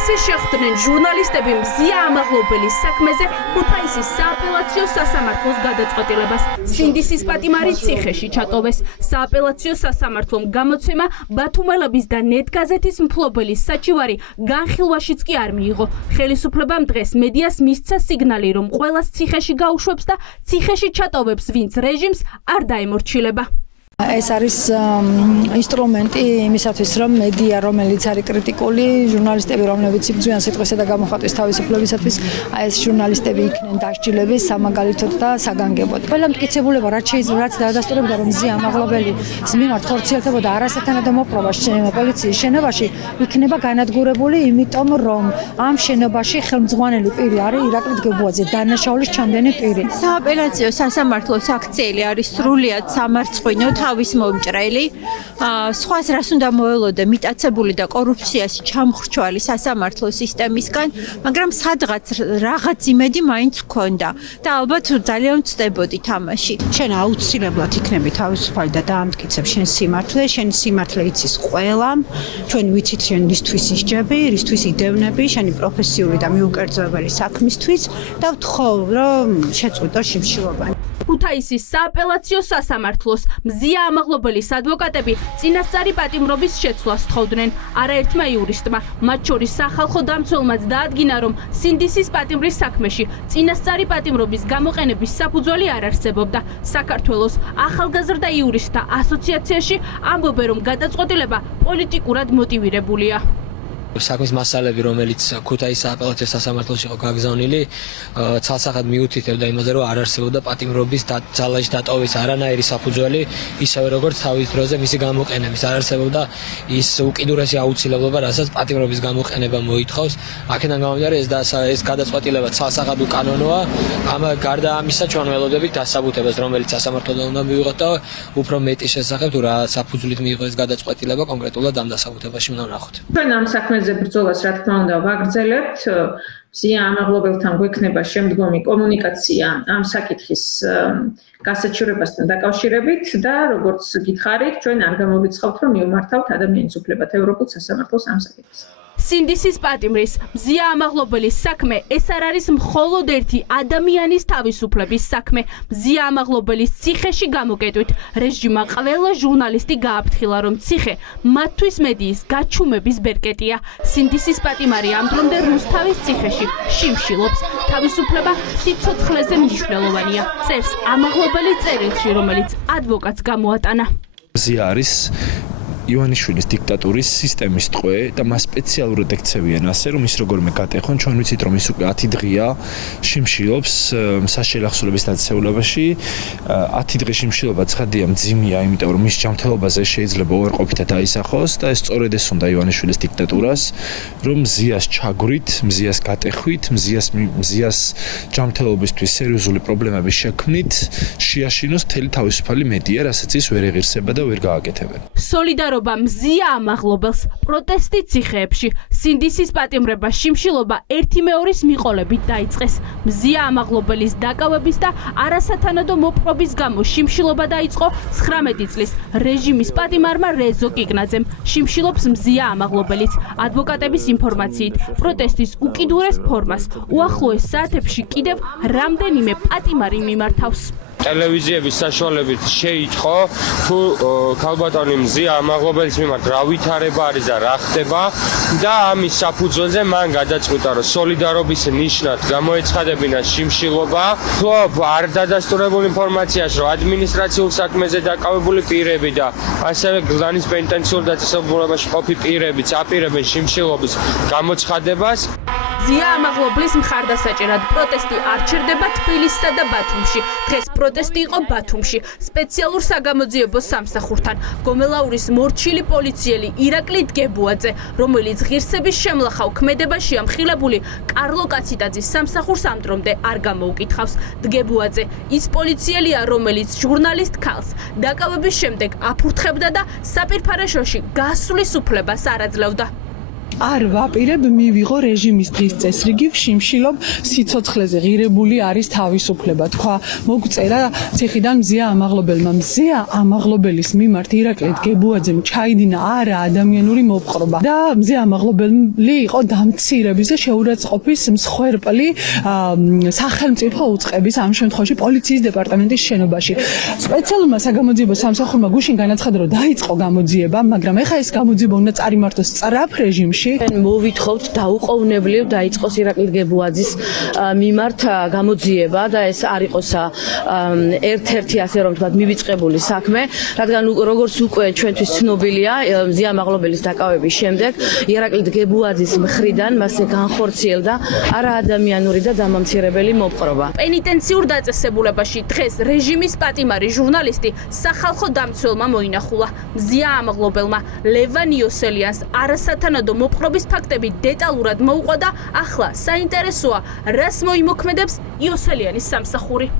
ასე შეხვდნენ ჟურნალისტები მზია ამაღლობელის საქმეზე ქუთაისის სააპელაციო სასამართლოს გადაწყვეტილებას. სინდისის პატიმარი ციხეში ჩატოვეს. სააპელაციო სასამართლომ გამოცემა ბათუმელების და ნეტგაზეთის მფლობელის საჩივარი განხილვაშიც კი არ მიიღო. ხელისუფლებამ დღეს მედიას მისცა სიგნალი, რომ ყველას ციხეში გაუშვებს და ციხეში ჩატოვებს, ვინც რეჟიმს არ დაემორჩილება. ეს არის ინსტრუმენტი იმისათვის, რომ მედია, რომელიც არის კრიტიკული, ჟურნალისტები, რომლებიც იბრძვიან სიტყვისა და გამოხატვის თავისუფლებისათვის, ეს ჟურნალისტები იქნენ დასჯილები სამაგალითოდ და საგანგებოდ. ყველა მტკიცებულება, რაც დაადასტურებდა, რომ მზია ამაღლობელის მიმართ ხორციელდებოდა არასათანადო მოპყრობა პოლიციის შენობაში, იქნება განადგურებული, იმიტომ რომ ამ შენობაში ხელმძღვანელი პირი არის ირაკლი დგებუაძე, დანაშაულის ჩამდენი პირი. სააპელაციო სასამართლოს აქციელი არის სრულიად სამარცხვინო თავის მომჭრელი, სხვას რას უნდა მოელოდა მიტაცებული და კორუფციაში ჩამხრჩვალი სასამართლო სისტემისგან, მაგრამ სადღაც რაღაც იმედი მაინც ჰქონდა და ალბათ ძალიან ვწდებოდი თამაში. შენ აუცილებლად იქნები თავისუფალი და დაამტკიცებ შენ სიმართლე, შენ სიმართლე იცის ყველამ, ჩვენ ვიცით შენ რისთვის ისჯები, რისთვის იდევნები, შენი პროფესიული და მიუკერძოებელი საქმისთვის და ვთხოვ, რომ შეწყვიტო შიმშილობა. ქუთაისის სააპელაციო სასამართლოს მზია ამაღლობელის ადვოკატები წინასწარი პატიმრობის შეცვლას თხოვდნენ. არაერთმა იურისტმა, მათ შორის სახალხო დამცველმაც დაადგინა, რომ სინდისის პატიმრის საქმეში წინასწარი პატიმრობის გამოყენების საფუძველი არ არსებობდა. საქართველოს ახალგაზრდა იურისტთა ასოციაციაში ამბობენ, რომ გადაწყვეტილება პოლიტიკურად მოტივირებულია. საქმის მასალები, რომელიც ქუთაისის სააპელაციო სასამართლოში იყო გაგზავნილი, ცალსახად მიუთითებდა იმაზე, რომ არ არსებობდა პატიმრობის ძალაში დატოვის არანაირი საფუძველი, ისევე როგორც თავის დროზე მისი გამოყენების არ არსებობდა ის უკიდურესი აუცილებლობა, რასაც პატიმრობის გამოყენება მოითხოვს. აქედან გამომდინარე, ეს გადაწყვეტილება ცალსახად უკანონოა. ამ გარდა ამისა, ჩვენ ველოდებით დასაბუთებას, რომელიც სასამართლოდან უნდა მივიღოთ და უფრო მეტი შესახებ, თუ რა საფუძვლით მიიღო ეს გადაწყვეტილება, კონკრეტულად ამ დასაბუთებაში უნდა ვნახოთ. ჩვენ ამ საქმეზე ბრძოლას რა თქმა უნდა ვაგრძელებთ. მზია ამაღლობელთან გვექნება შემდგომი კომუნიკაცია ამ საკითხის გასაჩივრებასთან დაკავშირებით და როგორც გითხარით, ჩვენ არ გამოვიწყავთ, რომ მივმართავთ ადამიანის უფლებათა ევროპულ სასამართლოს ამ საკითხს. სინდისის პატიმრის მზია ამაღლობელის საქმე ეს არ არის მხოლოდ ერთი ადამიანის თავისუფლების საქმე. მზია ამაღლობელის ციხეში გამოკეტვით რეჟიმმა ყველა ჟურნალისტი გააფრთხილა, რომ ციხე მათთვის მედიის გაჩუმების ბერკეტია. სინდისის პატიმარი ამ დრომდე რუსთავის ციხეში შიმშილობს. თავისუფლება სიცოცხლეზე მნიშვნელოვანია. წერს ამაღლობელი წერილში, რომელიც ადვოკატს გამოატანა. მზია არის ივანიშვილის დიქტატურის სისტემის ტყვე და მას სპეციალურად ექცევიან ასე, რომ ის როგორმე გატეხონ, ჩვენ ვიცით, რომ ის უკვე 10 დღეა შიმშილობს საშიელ ახსოვების დაწესებულებაში. 10 დღე შიმშილობა ცხადია მძიმეა, იმიტომ რომ მის ჯანმრთელობაზე შეიძლება უარყოფითად დაისახოს და ეს სწორედ ეს უნდა ივანიშვილის დიქტატურას, რომ მზიას ჩაგვრით, მზიას გატეხვით, მზიას ჯანმრთელობისთვის სერიოზული პრობლემების შექმნით შეაშინოს მთელი თავისუფალი მედია, რასაც ის ვერ ეღირსება და ვერ გააკეთებენ. სოლიდარობა მზია ამაღლობელს, პროტესტი ციხეებში, სინდისის პატიმრება, შიმშილობა ერთი მეორის მიყოლებით დაიწყეს. მზია ამაღლობელის დაკავების და არასათანადო მოპყრობის გამო შიმშილობა დაიწყო 19 წლის რეჟიმის პატიმარმა რეზო კიკნაძემ. შიმშილობს მზია ამაღლობელიც. ადვოკატების ინფორმაციით, პროტესტის უკიდურეს ფორმას უახლოეს საათებში კიდევ რამდენიმე პატიმარი მიმართავს. ტელევიზიების საშუალებით შეიტყო, თუ ქალბატონი მზია ამაღლობელის მიმართ რა ვითარება არის და რა ხდება და ამის საფუძველზე მან გადაწყვიტა, რომ სოლიდარობის ნიშნად გამოეცხადებინა შიმშილობა. ფლობ არ დადასტურებულ ინფორმაციას, რომ ადმინისტრაციულ საქმეზე დაკავებული პირები და ასევე გლანის პენიტენციურ დაწესებულებაში ყოფი პირებიც აპირებენ შიმშილობის გამოცხადებას. მზია ამაღლობლის მხარდასაჭერად პროტესტი არ ჩერდება თბილისსა და ბათუმში. დღეს პროტესტი იყო ბათუმში, სპეციალურ საგამოძიებო სამსახურთან. გომელაურის მორჩილი პოლიციელი ირაკლი დგებუაძე, რომელიც ღირსების შემლახავ ქმედებაშია მხილებული, კარლო კაციტაძის სამსახურს ამ დრომდე არ გამოუკითხავს. დგებუაძე ის პოლიციელია, რომელიც ჟურნალისტ ქალს დაკავების შემდეგ აფურთხებდა და საპირფარეშოში გასვლის უფლებას არ აძლევდა. არ ვაპირებ მივიღო რეჟიმის დღის წესრიგი შიმშილობ სიცოცხლეზე ღირებული არის თავისუფლება თქვა მოგწერა ციხიდან მზია ამაღლობელმა მზია ამაღლობელის მიმართ ირაკლი გებუაძემ ჩაიდინა არა ადამიანური მოპყრობა და მზია ამაღლობელი იყო დამცირების და შეურაცხყოფის მსხვერპლი სახელმწიფო უწყების ამ შემთხვევაში პოლიციის დეპარტამენტის შენობაში სპეციალურმა საგამოძიებო სამსახურმა გუშინ განაცხადა რომ დაიწყო გამოძიება მაგრამ ეხლა ეს გამოძიება უნდა წარიმართოს სწრაფ რეჟიმში მოვითხოვთ დაუყოვნებლივ დაიწყოს ირაკლი გებუაძის მიმართ გამოძიება და ეს არ იყოს ერთ-ერთი ასე რომ ვთქვათ მივიწყებული საქმე რადგან როგორც უკვე ჩვენთვის ცნობილია მზია ამაღლობელის დაკავების შემდეგ ირაკლი გებუაძის მხრიდან მასზე განხორციელდა არაადამიანური და დამამცირებელი მოპყრობა პენიტენციურ დაწესებულებაში დღეს რეჟიმის პატიმარი ჟურნალისტი სახალხო დამცველმა მოინახულა მზია ამაღლობელმა ლევან იოსელიანს არასათანადო მოპყრობის ფაქტები დეტალურად მოუყვა და ახლა საინტერესოა რას მოიმოქმედებს იოსელიანის სამსახური